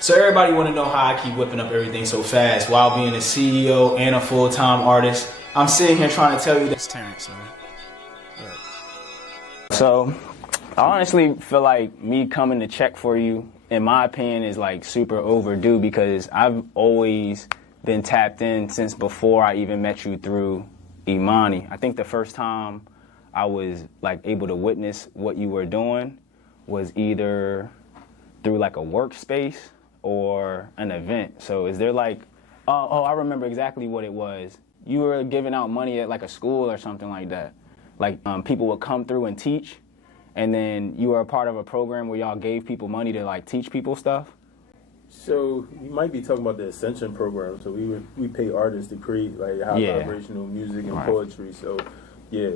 So everybody want to know how I keep whipping up everything so fast while being a CEO and a full-time artist. I'm sitting here trying to tell you this, Terrence, man. So, I honestly feel like me coming to check for you, in my opinion, is like super overdue because I've always been tapped in since before I even met you through Imani. I think the first time I was like able to witness what you were doing was either through like a workspace or an event. So is there like, I remember exactly what it was. You were giving out money at like a school or something like that. Like people would come through and teach, and then you were a part of a program where y'all gave people money to like teach people stuff. So you might be talking about the Ascension Program. So we pay artists to create like high-vibrational music and poetry. So yeah,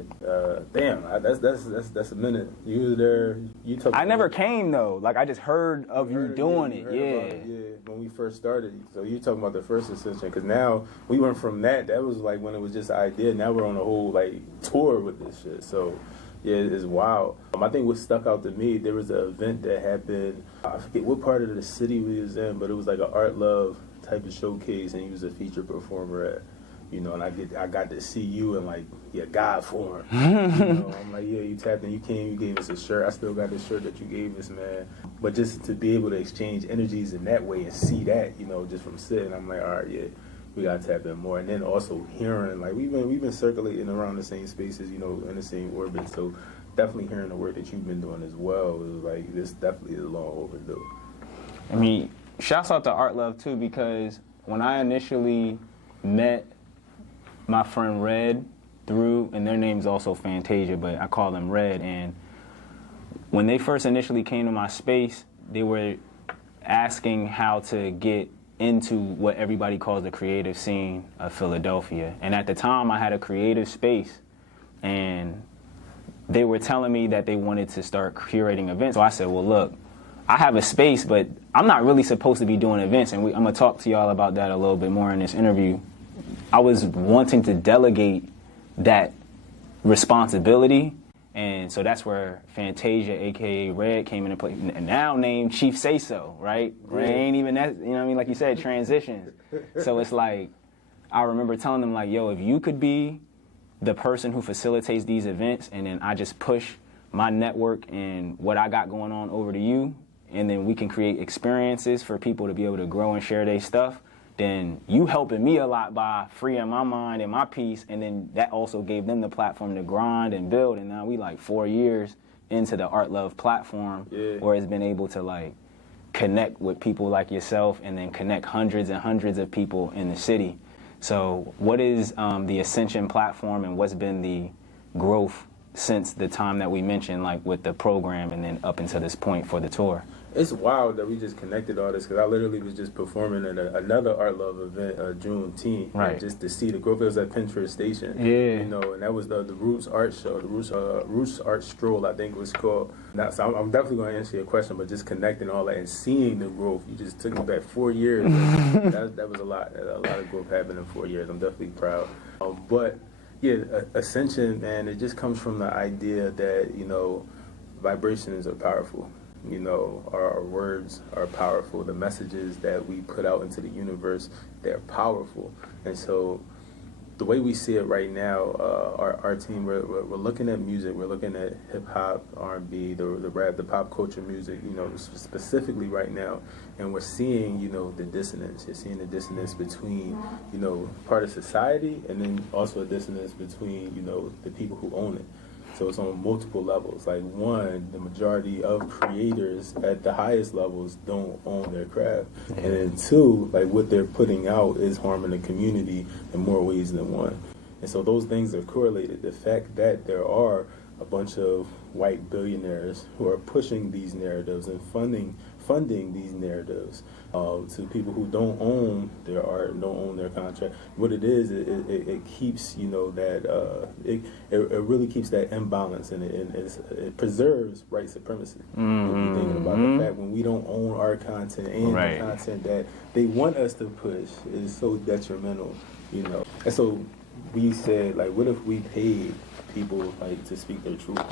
damn, that's a minute. You were there. You took. I never came though. Like I just heard of you doing it. Yeah, when we first started. So you talking about the first Ascension? Because now we went from that. That was like when it was just an idea. Now we're on a whole like tour with this shit. So yeah, it's wild. I think what stuck out to me, there was an event that happened. I forget what part of the city we was in, but it was like an Art Love type of showcase, and he was a featured performer at. You know, and I got to see you in like God form. You know, I'm like, yeah, you tapped in, you came, you gave us a shirt. I still got the shirt that you gave us, man. But just to be able to exchange energies in that way and see that, you know, just from sitting, I'm like, all right, yeah, we got to tap in more. And then also hearing, like we've been circulating around the same spaces, you know, in the same orbit. So definitely hearing the work that you've been doing as well is like this definitely is long overdue. I mean, shouts out to Art Love too, because when I initially met my friend Red through, and their name's also Fantasia, but I call them Red, and when they first initially came to my space, they were asking how to get into what everybody calls the creative scene of Philadelphia. And at the time, I had a creative space, and they were telling me that they wanted to start curating events. So I said, well, look, I have a space, but I'm not really supposed to be doing events, and I'm going to talk to y'all about that a little bit more in this interview. I was wanting to delegate that responsibility, and so that's where Fantasia, aka Red, came into play. And now named Chief Say So, right? Yeah. Ain't even that, you know what I mean? Like you said, transitions. So it's like, I remember telling them like, yo, if you could be the person who facilitates these events, and then I just push my network and what I got going on over to you, and then we can create experiences for people to be able to grow and share their stuff, then you helping me a lot by freeing my mind and my peace, and then that also gave them the platform to grind and build. And now we like 4 years into the Art Love platform, where it's been able to like connect with people like yourself, and then connect hundreds and hundreds of people in the city. So what is the Ascension platform, and what's been the growth since the time that we mentioned, like with the program and then up until this point for the tour? It's wild that we just connected all this, because I literally was just performing at another Art Love event, Juneteenth, right? Just to see the growth. It was at Pinterest Station, you know, and that was the Roots Art Show, the Roots Art Stroll, I think it was called. Now, so I'm definitely going to answer your question, but just connecting all that and seeing the growth, you just took me back 4 years. that was a lot of growth happened in 4 years. I'm definitely proud, but yeah, Ascension, man, it just comes from the idea that, you know, vibrations are powerful. You know, our words are powerful. The messages that we put out into the universe, they're powerful. And so the way we see it right now, our team, we're looking at music. We're looking at hip-hop, R&B, the rap, the pop culture music, you know, specifically right now. And we're seeing, you know, the dissonance. You're seeing the dissonance between, you know, part of society, and then also a dissonance between, you know, the people who own it. So it's on multiple levels. Like one, the majority of creators at the highest levels don't own their craft. And then two, like what they're putting out is harming the community in more ways than one. And so those things are correlated. The fact that there are a bunch of white billionaires who are pushing these narratives and funding these narratives to people who don't own their art and don't own their contract. What it is, it keeps, you know, that it really keeps that imbalance, and it preserves white supremacy. Mm-hmm. If you're thinking about the fact when we don't own our content, and the content that they want us to push is so detrimental, you know. And so we said, like, what if we paid people like to speak their truth?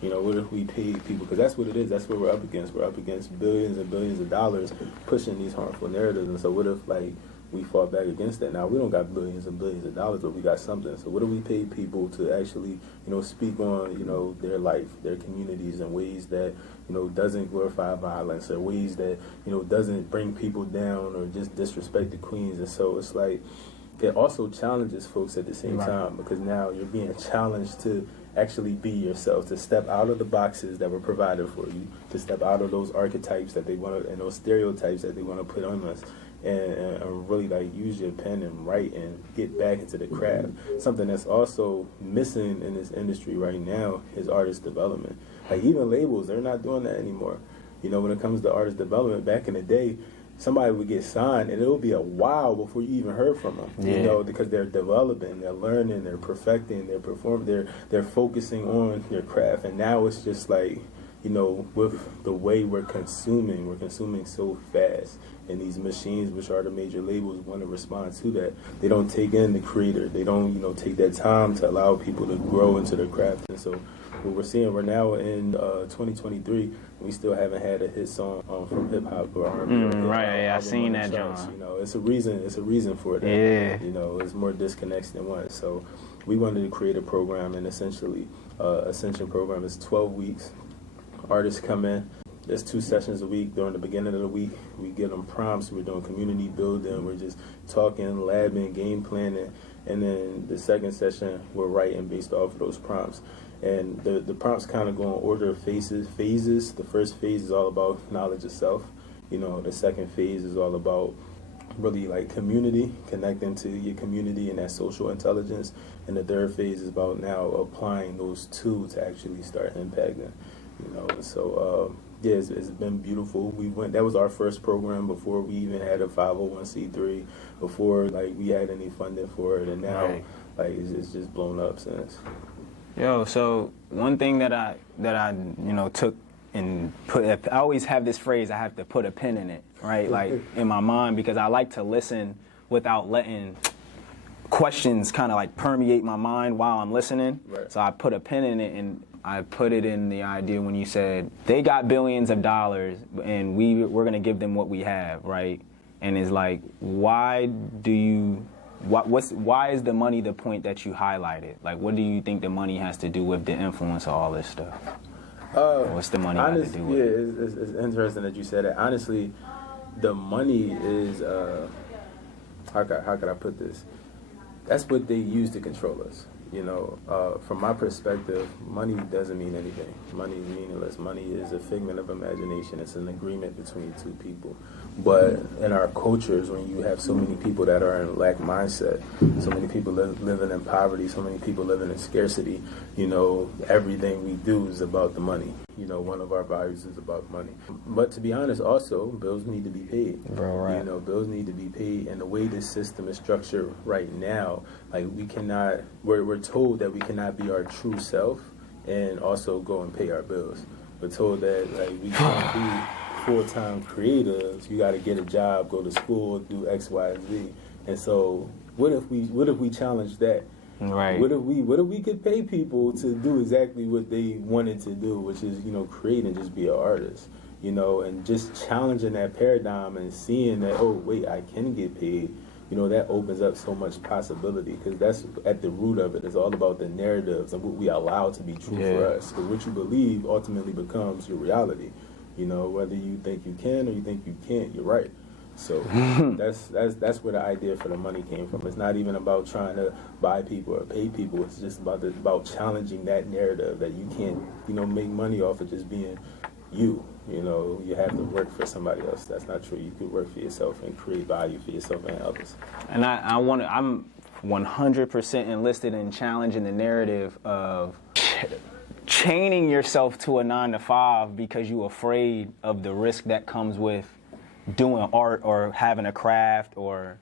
You know, what if we paid people? Because that's what it is. That's what we're up against. We're up against billions and billions of dollars pushing these harmful narratives. And so what if, like, we fought back against that? Now, we don't got billions and billions of dollars, but we got something. So what if we pay people to actually, speak on, their life, their communities in ways that, doesn't glorify violence, or ways that, doesn't bring people down or just disrespect the queens. And so it's like, it also challenges folks at the same time, because now you're being challenged to actually be yourself, to step out of the boxes that were provided for you, to step out of those archetypes that they want to, and those stereotypes that they want to put on us, and really like use your pen and write and get back into the craft. Something that's also missing in this industry right now is artist development. Like, even labels, they're not doing that anymore. When it comes to artist development, back in the day, somebody would get signed and it'll be a while before you even heard from them. Because they're developing, they're learning, they're perfecting, they're performing, they're focusing on their craft. And now it's just like, with the way we're consuming so fast, and these machines, which are the major labels, want to respond to that. They don't take in the creator. They don't, take that time to allow people to grow into their craft. And so what we're seeing, we're now in 2023, we still haven't had a hit song from hip hop or R&B. I seen that, John. It's a reason for that. Yeah. It's more disconnects than one. So we wanted to create a program, and essentially, Ascension Program is 12 weeks. Artists come in. There's 2 sessions a week. During the beginning of the week, we give them prompts. We're doing community building. We're just talking, labbing, game planning. And then the second session, we're writing based off of those prompts. And the prompts kind of go in order of phases. The first phase is all about knowledge of self. The second phase is all about really like community, connecting to your community and that social intelligence. And the third phase is about now applying those 2 to actually start impacting. So it's been beautiful. That was our first program before we even had a 501c3, before like we had any funding for it, and now like it's just blown up since. Yo, so one thing that I took and put, I always have this phrase, I have to put a pin in it, right? Like in my mind, because I like to listen without letting questions kind of like permeate my mind while I'm listening. Right. So I put a pin in it, and I put it in the idea when you said they got billions of dollars and we're going to give them what we have, right? And it's like, why is the money the point that you highlighted? Like, what do you think the money has to do with the influence of all this stuff? What's the money got to do with it? It's interesting that you said that. Honestly, the money is, how could I put this? That's what they use to control us. From my perspective, money doesn't mean anything. Money is meaningless. Money is a figment of imagination. It's an agreement between 2 people. But in our cultures, when you have so many people that are in lack mindset, so many people living in poverty, so many people living in scarcity, everything we do is about the money. One of our values is about money. But to be honest, also, bills need to be paid. Bro, right. Bills need to be paid. And the way this system is structured right now, like we cannot, we're told that we cannot be our true self and also go and pay our bills. We're told that like we can't be full-time creatives. You got to get a job, go to school, do X, Y, Z. And so, what if we challenge that? Right. What if we could pay people to do exactly what they wanted to do, which is create and just be an artist, and just challenging that paradigm and seeing that, oh wait, I can get paid. That opens up so much possibility, because that's at the root of it. It's all about the narratives and what we allow to be true for us. Because what you believe ultimately becomes your reality. Whether you think you can or you think you can't, you're right. So that's where the idea for the money came from. It's not even about trying to buy people or pay people. It's just about challenging that narrative that you can't, make money off of just being you. You have to work for somebody else. That's not true. You could work for yourself and create value for yourself and others. And I'm 100% enlisted in challenging the narrative of chaining yourself to a 9-to-5 because you're afraid of the risk that comes with doing art or having a craft or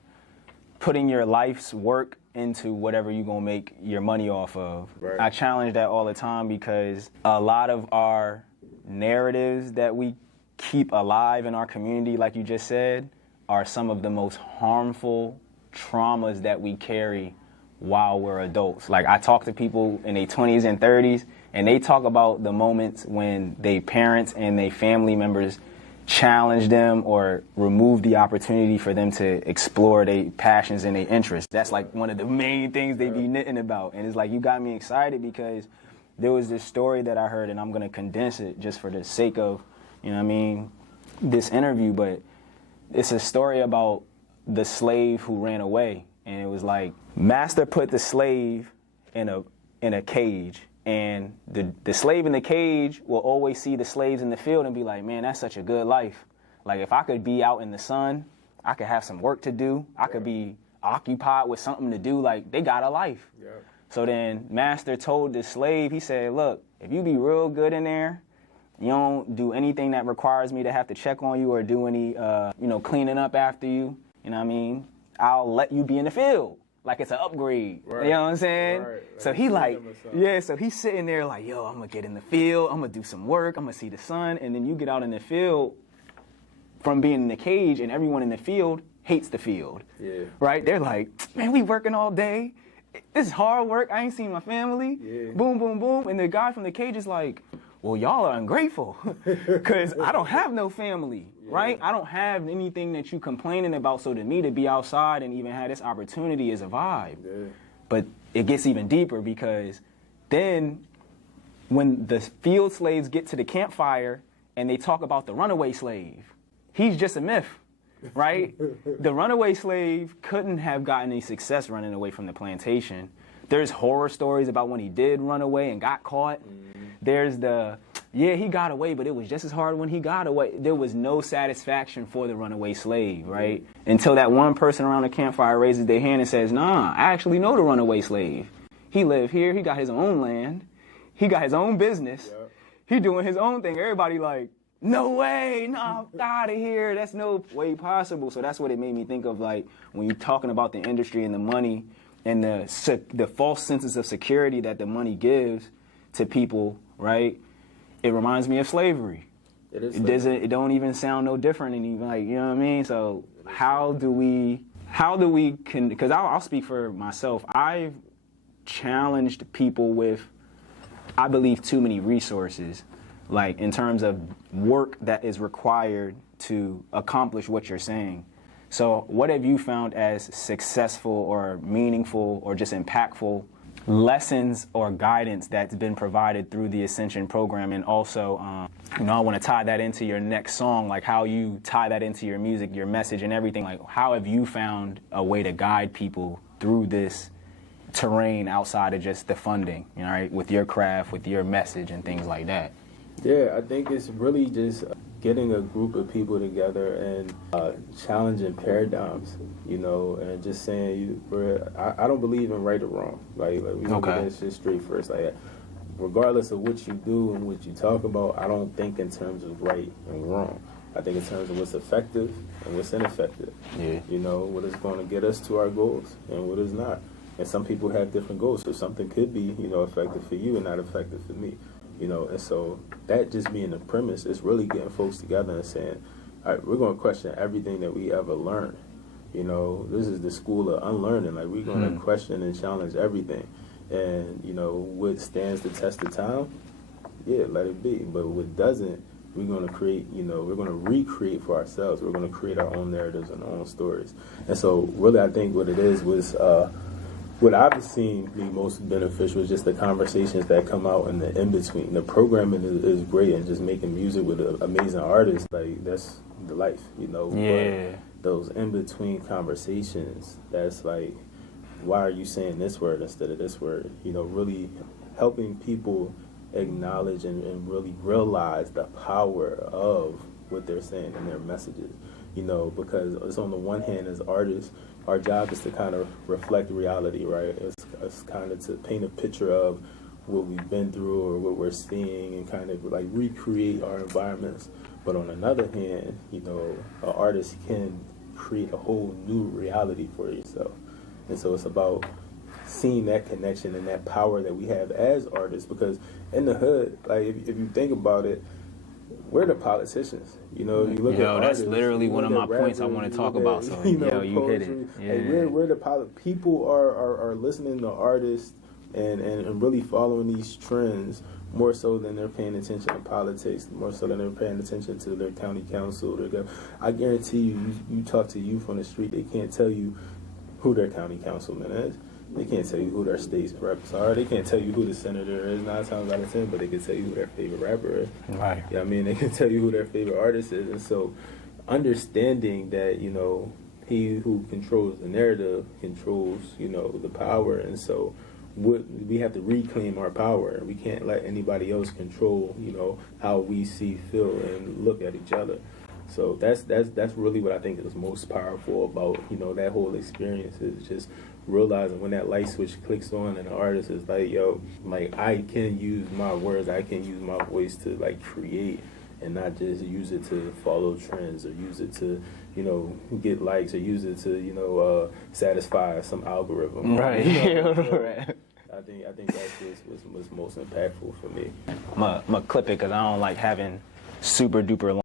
putting your life's work into whatever you're going to make your money off of. Right. I challenge that all the time, because a lot of our narratives that we keep alive in our community, like you just said, are some of the most harmful traumas that we carry while we're adults. Like, I talk to people in their 20s and 30s, And they talk about the moments when their parents and their family members challenge them or remove the opportunity for them to explore their passions and their interests. That's like one of the main things they be knitting about. And it's like, you got me excited because there was this story that I heard, and I'm going to condense it just for the sake of, you know what I mean, this interview, but it's a story about the slave who ran away. And it was like, master put the slave in a cage, and the slave in the cage will always see the slaves in the field and be like, man, that's such a good life. Like, if I could be out in the sun, I could have some work to do, I could be occupied with something to do, like, they got a life. Yeah. So then master told the slave, he said, look, if you be real good in there, you don't do anything that requires me to have to check on you or do any, cleaning up after you, you know what I mean, I'll let you be in the field. Like it's an upgrade. Right. You know what I'm saying? Right. So he so he's sitting there like, yo, I'm going to get in the field. I'm going to do some work. I'm going to see the sun. And then you get out in the field from being in the cage, and everyone in the field hates the field. Yeah. Right? They're like, man, we working all day. This is hard work. I ain't seen my family. Yeah. Boom, boom, boom. And the guy from the cage is like, well, y'all are ungrateful because I don't have no family, right? I don't have anything that you complaining about. So to me, to be outside and even have this opportunity is a vibe. Yeah. But it gets even deeper because then when the field slaves get to the campfire and they talk about the runaway slave, he's just a myth, right? The runaway slave couldn't have gotten any success running away from the plantation. There's horror stories about when he did run away and got caught. There's he got away, but it was just as hard when he got away. There was no satisfaction for the runaway slave, right? Until that one person around the campfire raises their hand and says, nah, I actually know the runaway slave. He lived here. He got his own land. He got his own business. Yep. He doing his own thing. Everybody like, no way, no, out of here. That's no way possible. So that's what it made me think of, like, when you're talking about the industry and the money and the false senses of security that the money gives to people, right? It reminds me of slavery. It is. It don't even sound no different, and even like, you know what I mean. So how do we because I'll speak for myself. I've challenged people with, I believe, too many resources, like in terms of work that is required to accomplish what you're saying. So what have you found as successful or meaningful or just impactful lessons or guidance that's been provided through the Ascension Program? And also, I want to tie that into your next song, like how you tie that into your music, your message and everything. Like, how have you found a way to guide people through this terrain outside of just the funding, you know, right, with your craft, with your message and things like that? Yeah, I think it's really just getting a group of people together and challenging paradigms, and just saying I don't believe in right or wrong. Like we look at that shit straight first. Like, regardless of what you do and what you talk about, I don't think in terms of right and wrong. I think in terms of what's effective and what's ineffective. Yeah. What is going to get us to our goals and what is not. And some people have different goals, so something could be, effective for you and not effective for me. And so that just being the premise is really getting folks together and saying, all right, we're going to question everything that we ever learned. This is the school of unlearning. Like, we're going to question and challenge everything. And, what stands the test of time, yeah, let it be. But what doesn't, we're going to create, we're going to recreate for ourselves. We're going to create our own narratives and our own stories. And so really I think what it is was what I've seen be most beneficial is just the conversations that come out in the in-between. The programming is great, and just making music with amazing artists, like, that's the life, Yeah. But those in-between conversations, that's like, why are you saying this word instead of this word? Really helping people acknowledge and really realize the power of what they're saying and their messages. Because it's on the one hand, as artists, our job is to kind of reflect reality, right? It's kind of to paint a picture of what we've been through or what we're seeing and kind of like recreate our environments. But on another hand, an artist can create a whole new reality for yourself. And so it's about seeing that connection and that power that we have as artists, because in the hood, like, if you think about it, we're the politicians. You look at artists, that's literally one of my points I want to talk about. So, you poetry, hit it. Yeah. Like, we're the people are listening to artists and really following these trends more so than they're paying attention to politics, more so than they're paying attention to their county council. I guarantee you talk to youth on the street, they can't tell you who their county councilman is. They can't tell you who their state reps are. They can't tell you who the senator is 9 times out of 10, but they can tell you who their favorite rapper is. Right. Yeah, I mean, they can tell you who their favorite artist is. And so understanding that, you know, he who controls the narrative controls, you know, the power. And so we have to reclaim our power. We can't let anybody else control, you know, how we see, feel, and look at each other. So that's really what I think is most powerful about, you know, that whole experience, is just realizing when that light switch clicks on and the artist is like, yo, like, I can use my words, I can use my voice to, like, create, and not just use it to follow trends or use it to, you know, get likes or use it to, you know, satisfy some algorithm. Right. You know? Right. I think that's just what's most impactful for me. I'm gonna clip it because I don't like having super duper long